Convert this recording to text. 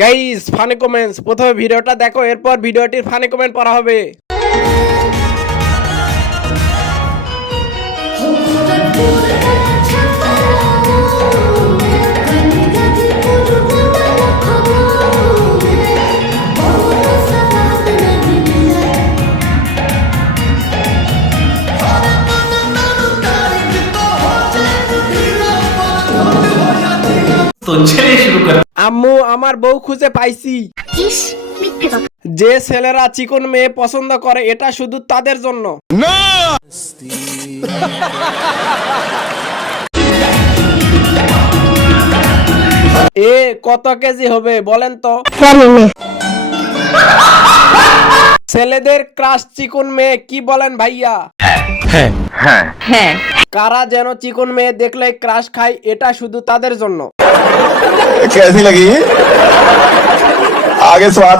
Guys funny comments প্রথমে ভিডিওটা দেখো এরপর ভিডিওটির ফানি কমেন্ট পড়া হবে। আম্মু আমার বউ খুঁজে পাইছি। যে ছেলেরা চিকন মেয়ে পছন্দ করে এটা শুধু তাদের জন্য। এ কত কেজি হবে বলেন তো? ছেলেদের ক্রাশ চিকন মেয়ে কি বলেন ভাইয়া? হ্যাঁ হ্যাঁ। হ্যাঁ। কারা যেন চিকন মেয়ে দেখলে ক্রাশ খায় এটা শুধু তাদের জন্য कैसी लगी आगे स्वाद